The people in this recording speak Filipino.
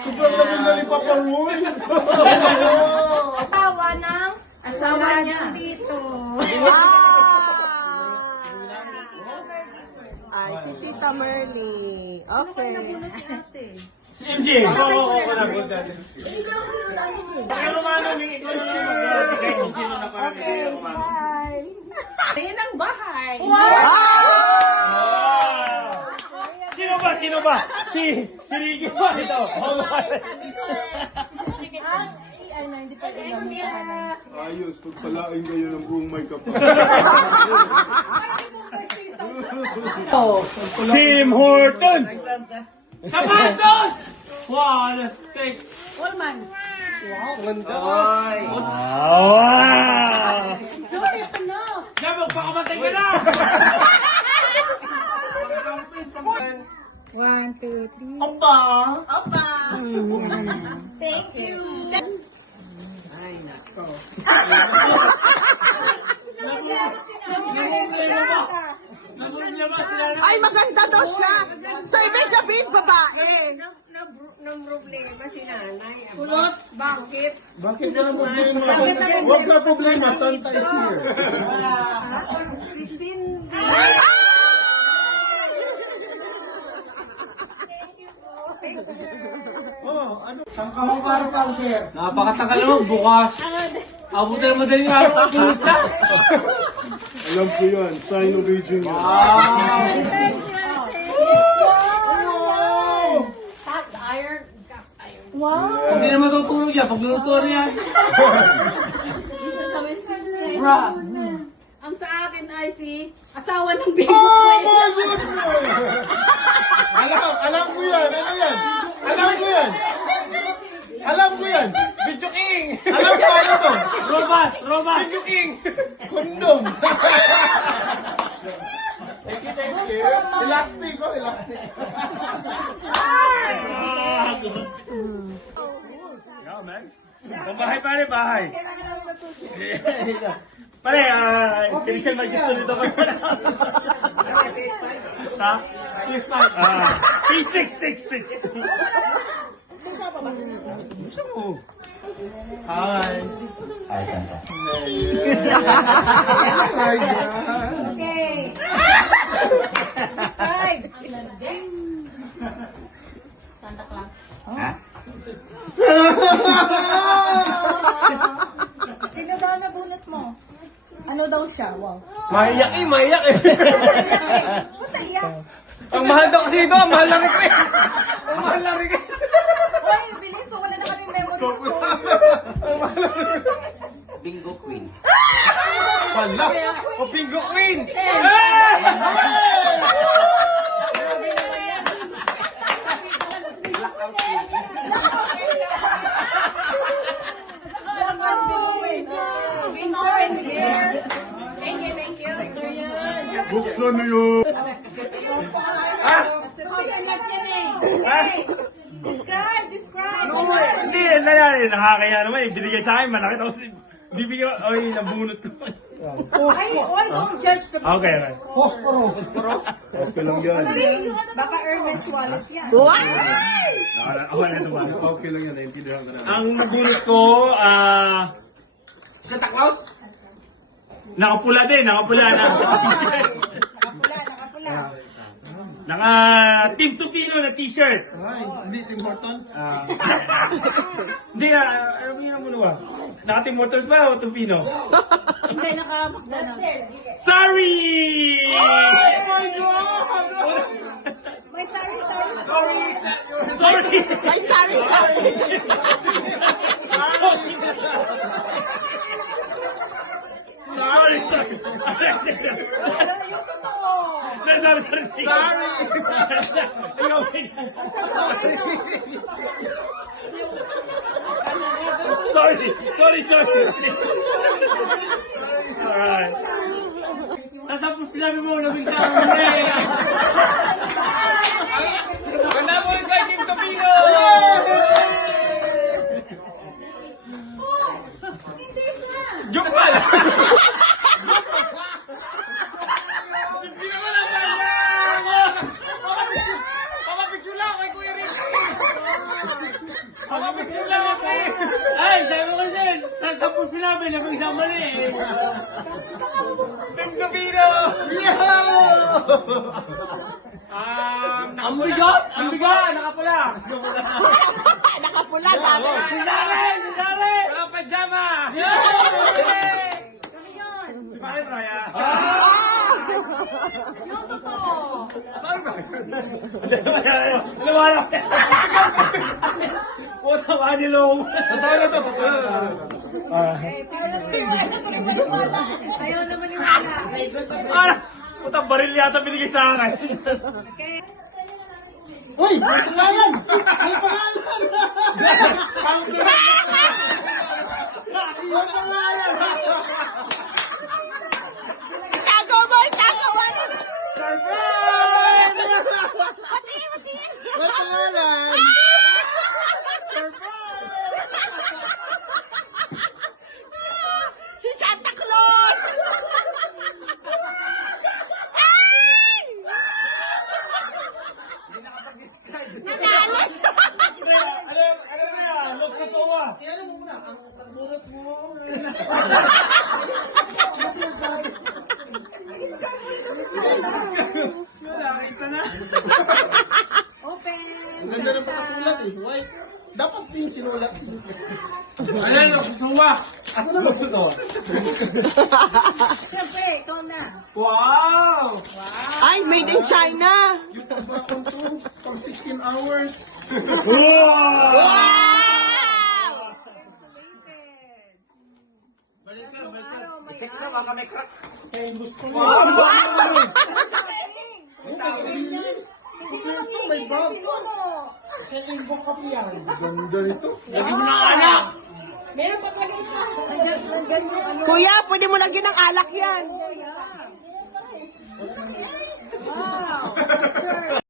Super maganda ni Papa Roy. Asawa niya dito. Ay, si Tita Merly. Okay. MJ, oo na po dati. Pero manong yung ikaw na lang magbibigay kung sino na parang hindi ako man. Bye. Ayan ang bahay. Sino ba? Sino ba? Si Ricky ba ito? Ay na, hindi pa sila. Ayos, pagpalain kayo ng buong may kapal. Tim Hortons! Sapatos! Wow, the steak! Olman. Wow! Sorry, ano? Siya, magpakamatay ka na! 1, 2, 3. Opa. Thank you. Ay, nako. Ay, maganda daw siya. So, ibig sabihin, babae. Nang problema si nanay. Kulot? Bakit? Bakit ka na problema? Huwag ka problema, Santa is here. Si Cindy. Oh, ano? Saan ka hong karo-counter? Napakatagal naman, bukas. Abot na madaling araw ang pumunta. Alam ko yan, sign of aging yan. Cast iron. Hindi na matutulog yan, pag luto niya. Bra. Ang sa akin ay si asawa ng Bingo Oh Queen. my goodness! Alam ko yan, ano yan? Alam ko yan! Alam ko yan! Video King! Alam ko ano to? Robas! Video King! Kondom! Thank you. Elastic ko, elastic. Yeah, man. Kung bahay pare, bahay. Pare, special magister dito ko. Ha? PS5. P666. Gusto mo? Hi. Hi, Santa. Hi, guys. Okay. Subscribe. Santa Claus. Sino ba nabunot mo? Ano daw siya? Wow. Maiyak eh. Mataiyak. Ang mahal daw kasi ito, ang mahal na request. Ang mahal na request. Hoy, bilis. So, wala na kami memory. Bingo Queen. Wala. O Bingo Queen. Thank you. Buksan mo yun. Describe. Hindi, nakakaya naman. Binigay sa akin, malaki. Tapos bibigyan ko, oy, nabunot ko. Ay, don't judge the Okay. Okay lang yan. Baka Hermes wallet yan. Ako na ito ba? Okay lang yan, naintindihan ka na. Ang nabunot ko, Santa Claus? nakapula din, nakapula na. Nakapula. Naka Team Tupino na t-shirt. Ay, hindi Tim Horton? Hindi, ano mo yun ang muna ba? Naka Team Hortons ba o Tupino? Hindi, naka-McDonald's. Sorry! Oh my God! May sorry. Sorry! May sorry. Sorry! Yung totoo. Sorry! Ikaw, Sorry! Alright. Tapos sinabi mo, nabigsa ka mo na eh. Ganda mo yung kay Team Tupino! Joke pala! Hindi naman ang kanya! Ang bigot! Ang bigot! Nakapula! Nakapula, dapat. Sundari! Nakapajama! Kami yun. Si Bakit Raya? Yung totoo. Lumalang! Puta ka nilong! Totoo na to, totoo na to. Ayaw naman yung wala. Puta baril yata binigay sa akin. Uy! May pangalan! May pangalan! May pangalan! Itago mo, itago mo. Surprise! Pati. May pangalan! Si Santa Claus! Ay! Nanalit! Ano na yan? Los Katoa! Ano mo muna? Ang bunot mo. Nakita na. Open. Ang ganda ng pakasulat eh. White. Dapat pink sinulat. Ayan, Los Katoa! Ako na Los Katoa. Siyempre, ikaw na. Wow! Ay, made in China! Yung pagbakon to, pang 16 hours. Wow! Wow! Check na, baka may crack. Kaya gusto mo. Wow! Ito, may bag. Second book ka yan. Ganda nito. Lagi mo ng anak! Meron pa sa isa. Kuya, pwede mo lagyan ng alak yan.